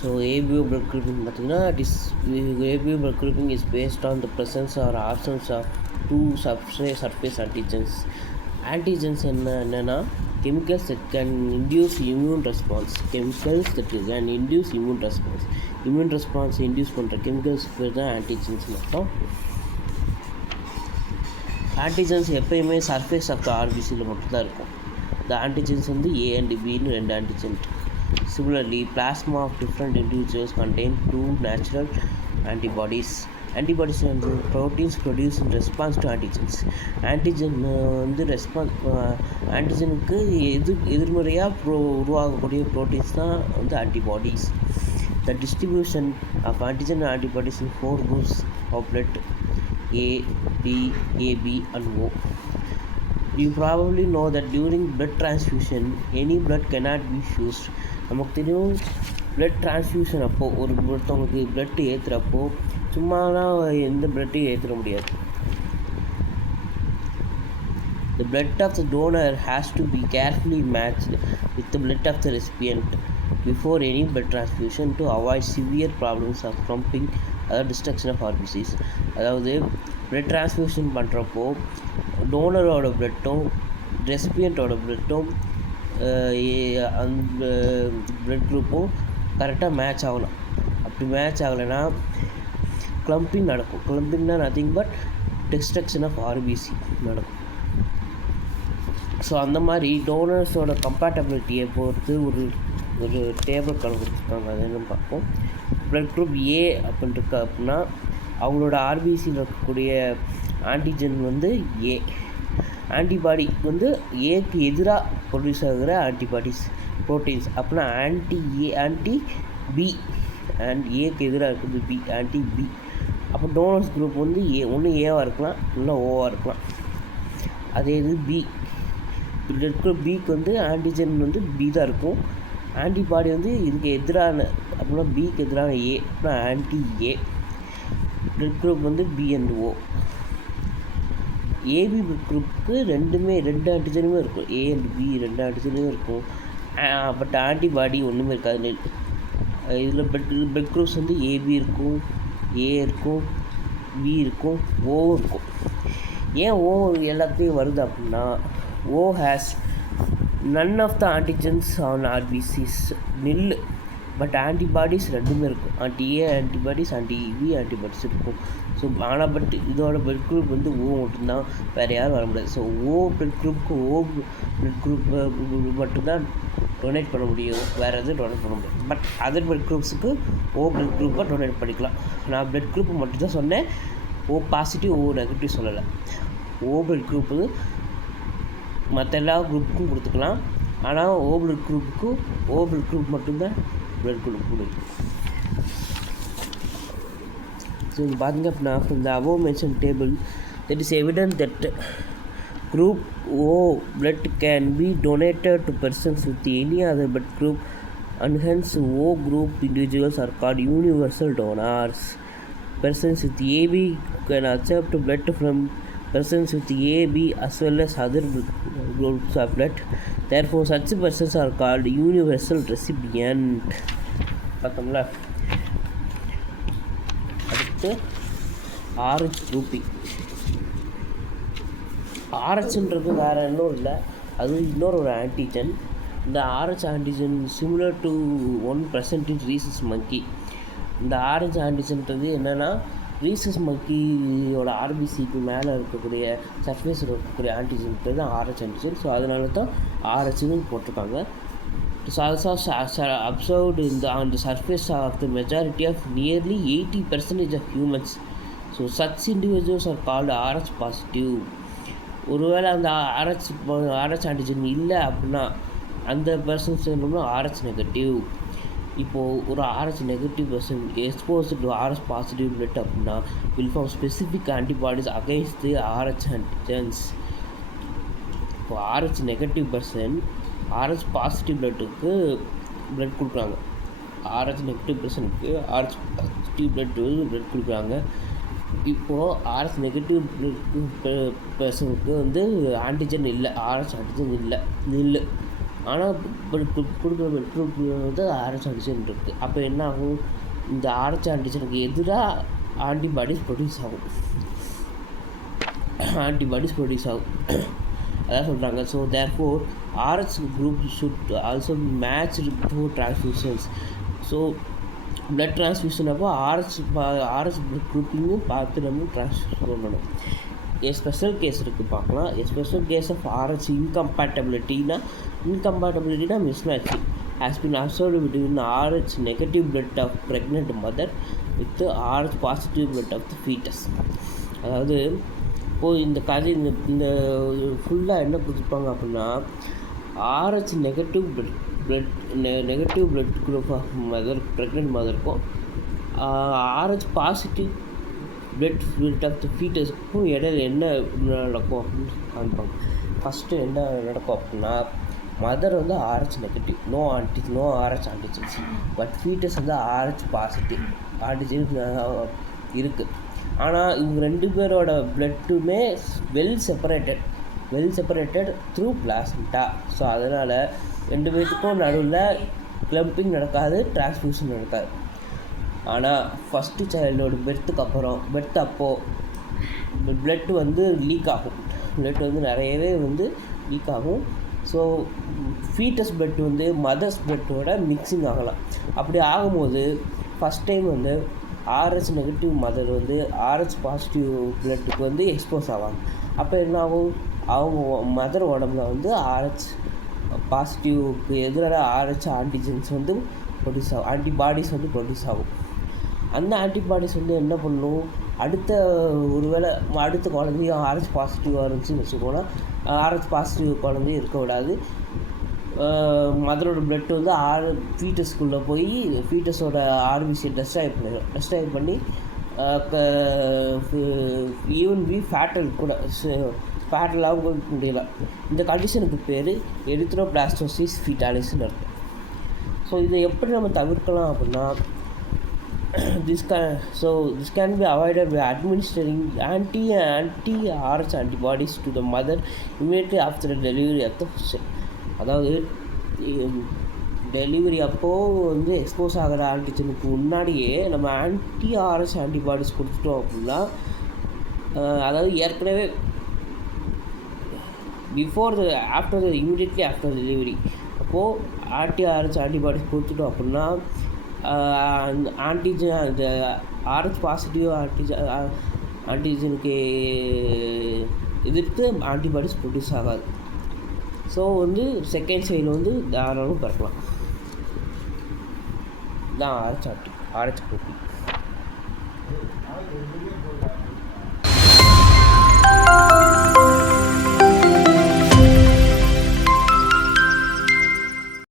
So ABO blood grouping பார்த்திங்கன்னா ABO blood grouping is based on the presence or absence of two surface antigens. Antigens என்னென்னா chemicals that can induce immune response. Immune response induce பண்ணுற chemicals பேர் தான் antigens மட்டும். Antigens எப்போயுமே surface of the ஆர்பிசியில் மட்டும்தான் இருக்கும். இந்த ஆன்டிஜென்ஸ் வந்து A and pin 2 antigen. Similarly, plasma of different individuals contain 2 natural antibodies. Antibodies and proteins produced in response to antigens. Antigen வந்து ஆன்டிஜனுக்கு எதிர்மறையாக உருவாகக்கூடிய ப்ரோட்டீன்ஸ் தான் வந்து antibodies. The distribution of antigen and antibodies in 4 groups of blood A, B, AB and O. You probably know that during blood transfusion, any blood cannot be fused. நமக்கு தெரியும் blood transfusion அப்போ ஒருத்தவங்களுக்கு blood ஏற்றுறப்போ சும்மானா எந்த bloodடையும் ஏற்ற முடியாது. The blood of the donor has to be carefully matched with the blood of the recipient before any blood transfusion to avoid severe problems of clumping or destruction of RBCs. அதாவது blood transfusion பண்ணுறப்போ டோனரோட பிளட்டும் ரெசிபியண்ட்டோட பிளட்டும் அந்த blood குரூப்பும் கரெக்டாக match ஆகலாம். அப்படி match ஆகலைன்னா clumping நடக்கும். கிளம்பிங்னா nothing but destruction of RBC நடக்கும். ஸோ அந்த மாதிரி டோனர்ஸோட கம்பேட்டபிலிட்டியை பொறுத்து ஒரு டேபிள் கொடுத்துருக்காங்க. அது என்னன்னு பார்ப்போம். பிளட் குரூப் ஏ அப்படின்ட்டு அப்படின்னா அவங்களோட ஆர்பிசியில் இருக்கக்கூடிய ஆன்டிஜன் வந்து ஏ. ஆன்டிபாடி வந்து ஏக்கு எதிராக ப்ரொடியூஸ் ஆகிற ஆன்டிபாடிஸ் ப்ரோட்டீன்ஸ். அப்படின்னா ஆன்டி பி அண்ட் ஏக்கு எதிராக இருக்குது பி, ஆன்டி பி. அப்போ டோனர்ஸ் குரூப் வந்து ஒன்று ஏவாக இருக்கலாம் இல்லை ஓவாக இருக்கலாம். அதே இது பி பிளட் குரூப் பிக்கு வந்து ஆன்டிஜன் வந்து பி தான் இருக்கும். ஆன்டிபாடி வந்து இதுக்கு எதிரான அப்படின்னா பிக்கு எதிரான ஏ, அப்படின்னா ஆன்டி ஏ. பிளட் குரூப் வந்து B and O. AB blood குரூப்புக்கு 2 ஆன்டிஜனுமே இருக்கும். ஏ அண்ட் பி 2 ஆன்டிஜனுமே இருக்கும். பட் ஆன்டிபாடி ஒன்றுமே இருக்காது. இதில் பிளட் குரூப்ஸ் வந்து ஏபி இருக்கும், ஏ இருக்கும், பி இருக்கும், ஓ இருக்கும். ஏன் ஓ எல்லாத்தையும் வருது அப்படின்னா O has none of the antigens on RBCs nil, but antibodies 2மே இருக்கும். ஆன்டி-ஏ ஆன்டிபாடிஸ், ஆன்டி-பி ஆன்டிபாடிஸ் இருக்கும். ஸோ ஆனால் பட் இதோட பிளட் குரூப் வந்து ஓ மட்டும்தான், வேறு யாரும் வர முடியாது. ஸோ ஓ பிளட் குரூப்புக்கு ஓ பிளட் குரூப் மட்டும்தான் டொனேட் பண்ண முடியும், வேறு எதுவும் டொனேட் பண்ண முடியாது. பட் அதர் பிளட் குரூப்ஸுக்கு ஓ பிளட் குரூப்பாக டொனேட் பண்ணிக்கலாம். நான் பிளட் குரூப் மட்டும்தான் சொன்னேன், ஓ பாசிட்டிவ் ஓ நெகட்டிவ் சொல்லலை. ஓ பிளட் குரூப்பு மற்ற எல்லா குரூப்புக்கும் கொடுத்துக்கலாம். ஆனால் ஓ பிளட் குரூப் மட்டும்தான் பிளட் குரூப் கொடுக்கும். ஸோ இங்கே பார்த்திங்க அப்படின்னா from the above mentioned table it is evident that group O blood can be donated to persons with any other blood group and hence O group individuals are called universal donors. Persons with AB can accept blood from persons with AB as well as other groups of blood. Therefore such persons are called universal recipient. பார்த்தோம்ல. அடுத்து RH grouping. RHன்றது வேறு இன்னும் இல்லை, அது இன்னொரு antigen. இந்த RH antigen similar to 1% in rhesus monkey. இந்த RH ஆன்டிஜன்றது என்னென்னா ரீசஸ் மங்கியோட ஆர்பிசிக்கு மேலே இருக்கக்கூடிய சர்ஃபேஸில் இருக்கக்கூடிய ஆன்டிஜன்றது தான் RH ஆன்டிஜன். ஸோ அதனால தான் RHன்னு போட்டிருக்காங்க. It is also observed on the surface of the majority of nearly 80% of humans. So such individuals are called RH positive. ஒருவேளை அந்த RH ஆன்டிஜன் இல்லை அப்படின்னா அந்த பர்சன்ஸ் என்னன்னா RH நெகட்டிவ். இப்போது ஒரு RH negative person exposed to RH positive blood அப்படின்னா will form specific antibodies against the RH antigens. இப்போ RH negative person RH positive பிளட்டுக்கு பிளட் கொடுக்குறாங்க. RH நெகட்டிவ் பர்சனுக்கு RH பாசிட்டிவ் பிளட் கொடுக்குறாங்க. இப்போது RH நெகட்டிவ் பர்சனுக்கு வந்து ஆன்டிஜன் இல்லை, RH ஆன்டிஜன் இல்லை. ஆனால் கொடுக்குற பிளட் குரூப் வந்து RH ஆன்டிஜன் இருக்குது. அப்போ என்ன ஆகும், இந்த RH ஆன்டிஜனுக்கு எதிராக ஆன்டிபாடிஸ் ப்ரொடியூஸ் ஆகும். அதான் சொல்கிறாங்க. So therefore RH group should also be matched before transfusions. So blood transfusion அப்போ RH பிளட் குரூப்பிங்கும் பார்த்து நம்ம டிரான்ஸ்ஃபியூஷன் பண்ணணும். ஸ்பெஷல் கேஸ் இருக்குது பார்க்கலாம். ஸ்பெஷல் கேஸ் ஆஃப் RH இன்கம்பேட்டபிலிட்டினா mismatch has been observed between RH negative blood of pregnant mother with RH positive blood of the fetus. அதாவது இப்போது இந்த கதை இந்த ஃபுல்லாக என்ன கொடுத்துருப்பாங்க அப்படின்னா, RH negative blood group of mother pregnant மதருக்கும் RH positive blood of the ஃபீட்டஸுக்கும் இடையில என்ன நடக்கும் அப்படின்னு காமிப்பாங்க. ஃபஸ்ட்டு என்ன நடக்கும் அப்படின்னா, மதர் வந்து RH negative, no RH antigens, but foetus வந்து RH பாசிட்டிவ் ஆன்டிஜன்ஸ் இருக்குது. ஆனால் இவங்க 2 பேரோட பிளட்டுமே well separated through placenta. So அதனால் 2 பேர்த்துக்கும் நடுவில் கிளம்பிங் நடக்காது, டிரான்ஸ்ஃபியூஷன் நடக்காது. ஆனால் ஃபஸ்ட்டு சைல்டோட பெர்த் அப்போது பிளட் வந்து லீக் ஆகும். பிளட் வந்து நிறையவே வந்து லீக் ஆகும். ஸோ ஃபீட்டஸ் பிளட் வந்து மதர்ஸ் பிளட்டோட மிக்சிங் ஆகலாம். அப்படி ஆகும்போது ஃபஸ்ட் டைம் வந்து RH நெகட்டிவ் மதர் வந்து RH பாசிட்டிவ் பிளட்டுக்கு வந்து எக்ஸ்போஸ் ஆவாங்க. அப்போ என்ன ஆகும், அவங்க மதர் உடம்புல வந்து RH பாசிட்டிவ்க்கு எதிராக RH ஆன்டிஜன்ஸ் வந்து ப்ரொடியூஸ் ஆகும், ஆன்டிபாடிஸ் வந்து ப்ரொடியூஸ் ஆகும். அந்த ஆன்டிபாடிஸ் வந்து என்ன பண்ணும், ஒருவேளை அடுத்த குழந்தையும் RH பாசிட்டிவாக இருந்துச்சுன்னு வச்சுக்கோன்னா, RH பாசிட்டிவ் குழந்தையும் இருக்க விடாது. மதரோட பிளட் வந்து ஃபீட்டஸ்குள்ளே போய் ஃபீட்டஸோட ஆர்பிசியை டெஸ்ட்ராய் பண்ணி ஈவன் ஃபேட்டல் கூட ஃபேட்டலாகவும் முடியல. இந்த கண்டிஷனுக்கு பேர் எரித்ரோபிளாஸ்டோசிஸ் ஃபீட்டாலிஸ்ன்னு இருக்கும். ஸோ இதை எப்படி நம்ம தவிர்க்கலாம் அப்படின்னா, this can be avoided by administering anti-RH antibodies to the mother immediately after the delivery of the child. அதாவது டெலிவரி அப்போது வந்து எக்ஸ்போஸ் ஆகிற ஆன்டிஜனுக்கு முன்னாடியே நம்ம anti-RH ஆன்டிபாடிஸ் கொடுத்துட்டோம் அப்படின்னா, அதாவது ஏற்கனவே இமிடியட்லி ஆஃப்டர் டெலிவரி அப்போது anti-RH ஆன்டிபாடிஸ் கொடுத்துட்டோம் அப்படின்னா, ஆன்டிஜன் இந்த RH பாசிட்டிவ் ஆன்டிஜனுக்கு எதிர்த்து ஆன்டிபாடிஸ் ப்ரொடியூஸ் ஆகாது. ஸோ வந்து செகண்ட் சைடில் வந்து தாராளம் பிறக்கலாம். தான் RH குரூப்பிங்.